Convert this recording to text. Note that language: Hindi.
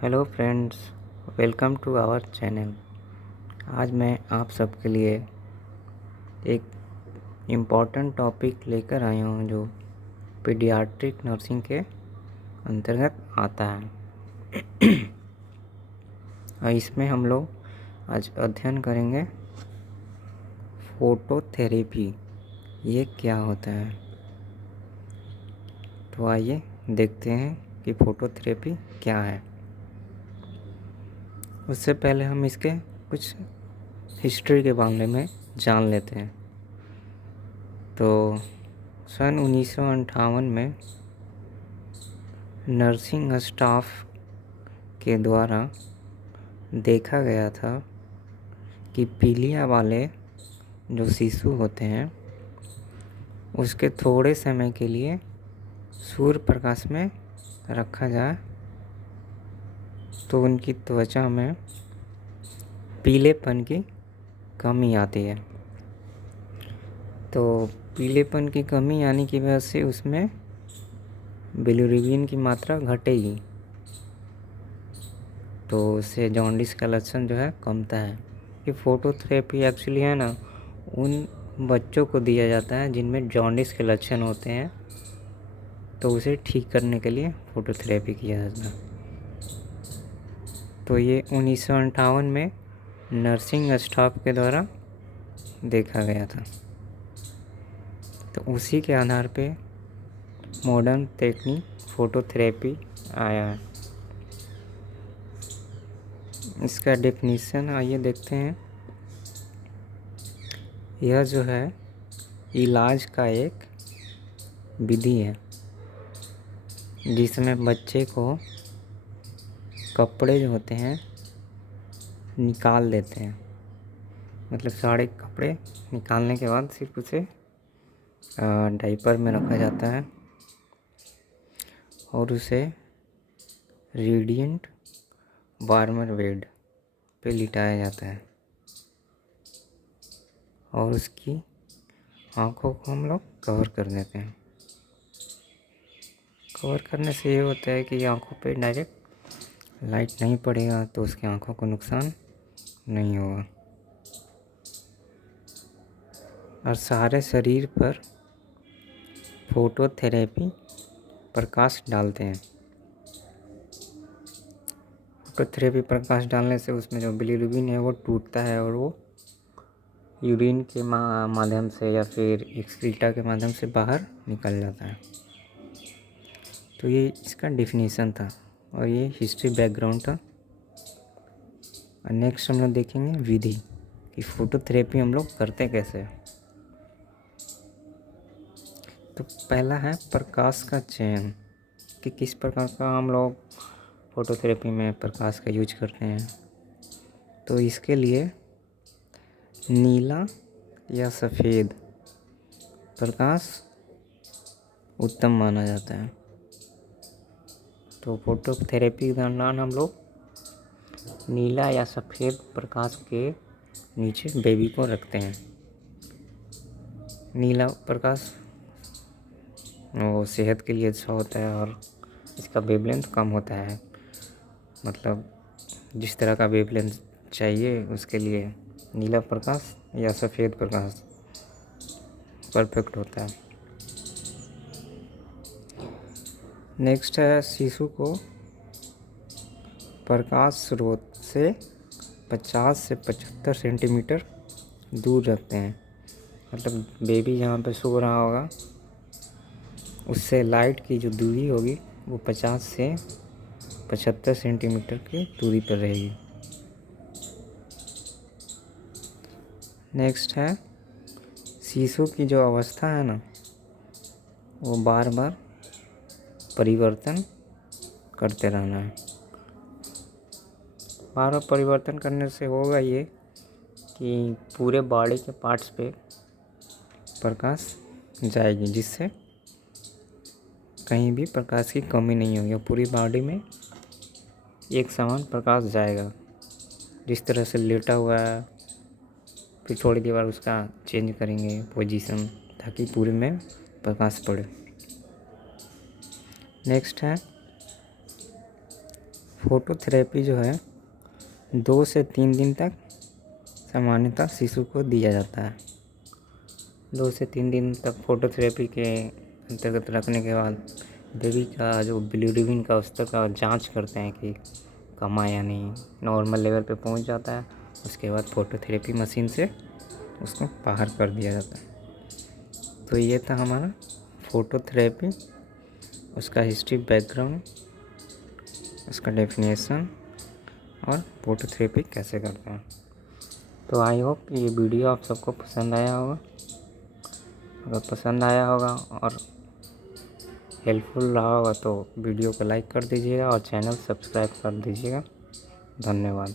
Hello friends, welcome to our channel. आज मैं आप सबके लिए एक इम्पॉर्टेंट टॉपिक लेकर आया हूँ जो पीडियाट्रिक नर्सिंग के अंतर्गत आता है। और इसमें हम लोग आज अध्ययन करेंगे फोटोथेरेपी। ये क्या होता है, तो आइए देखते हैं कि फोटोथेरेपी क्या है। उससे पहले हम इसके कुछ हिस्ट्री के बारे में जान लेते हैं। तो सन 1958 में नर्सिंग स्टाफ के द्वारा देखा गया था कि पीलिया वाले जो शिशु होते हैं उसके थोड़े समय के लिए सूर्य प्रकाश में रखा जाए तो उनकी त्वचा में पीलेपन की कमी आती है। तो पीलेपन की कमी आने की वजह से उसमें बिलिरुबिन की मात्रा घटेगी, तो उससे जॉन्डिस का लक्षण जो है कमता है। कि फोटोथेरेपी एक्चुअली है ना, उन बच्चों को दिया जाता है जिनमें जॉन्डिस के लक्षण होते हैं, तो उसे ठीक करने के लिए फोटोथेरेपी किया जाता है। तो ये 1958 में नर्सिंग स्टाफ के द्वारा देखा गया था। तो उसी के आधार पे मॉडर्न टेक्निक फोटोथेरेपी आया है। इसका डेफिनेशन आइए देखते हैं। यह जो है इलाज का एक विधि है जिसमें बच्चे को कपड़े जो होते हैं निकाल देते हैं। मतलब सारे कपड़े निकालने के बाद सिर्फ उसे डायपर में रखा जाता है और उसे रेडिएंट वार्मर बेड पे लिटाया जाता है और उसकी आँखों को हम लोग कवर कर देते हैं। कवर करने से ये होता है कि आँखों पे डायरेक्ट लाइट नहीं पड़ेगा तो उसकी आँखों को नुकसान नहीं होगा। और सारे शरीर पर फोटोथेरेपी प्रकाश डालते हैं। फोटोथेरेपी प्रकाश डालने से उसमें जो बिलिरुबिन है वो टूटता है और वो यूरिन के माध्यम से या फिर एक्सक्रीटा के माध्यम से बाहर निकल जाता है। तो ये इसका डेफिनेशन था और ये हिस्ट्री बैकग्राउंड था। और नेक्स्ट हम लोग देखेंगे विधि कि फोटोथेरेपी हम लोग करते कैसे। तो पहला है प्रकाश का चयन, कि किस प्रकार का हम लोग फोटोथेरेपी में प्रकाश का यूज करते हैं। तो इसके लिए नीला या सफ़ेद प्रकाश उत्तम माना जाता है। तो फोटोथेरेपी के दौरान हम लोग नीला या सफ़ेद प्रकाश के नीचे बेबी को रखते हैं। नीला प्रकाश वो सेहत के लिए अच्छा होता है और इसका वेवलेंथ कम होता है। मतलब जिस तरह का वेवलेंथ चाहिए उसके लिए नीला प्रकाश या सफ़ेद प्रकाश परफेक्ट होता है। नेक्स्ट है शिशु को प्रकाश स्रोत से 50 से 75 सेंटीमीटर दूर रखते हैं। मतलब बेबी जहाँ पे सो रहा होगा उससे लाइट की जो दूरी होगी वो 50 से 75 सेंटीमीटर की दूरी पर रहेगी। नेक्स्ट है शिशु की जो अवस्था है ना, वो बार बार परिवर्तन करते रहना है। बार बार परिवर्तन करने से होगा ये कि पूरे बॉडी के पार्ट्स पे प्रकाश जाएगी, जिससे कहीं भी प्रकाश की कमी नहीं होगी। पूरी बॉडी में एक समान प्रकाश जाएगा। जिस तरह से लेटा हुआ है फिर थोड़ी देर बाद उसका चेंज करेंगे पोजीशन ताकि पूरे में प्रकाश पड़े। नेक्स्ट है फोटोथेरेपी जो है 2 से 3 दिन तक सामान्यतः शिशु को दिया जाता है। 2 से 3 दिन तक फोटोथेरेपी के अंतर्गत रखने के बाद बेबी का जो बिलीरुबिन का स्तर का जांच करते हैं कि कम है या नहीं, नॉर्मल लेवल पे पहुंच जाता है। उसके बाद फोटोथेरेपी मशीन से उसको बाहर कर दिया जाता है। तो ये था हमारा फोटोथेरेपी, उसका हिस्ट्री, बैकग्राउंड, उसका डेफिनेशन और फोटोथेरेपी कैसे करते हैं। तो आई होप ये वीडियो आप सबको पसंद आया होगा। अगर पसंद आया होगा और हेल्पफुल रहा होगा तो वीडियो को लाइक कर दीजिएगा और चैनल सब्सक्राइब कर दीजिएगा। धन्यवाद।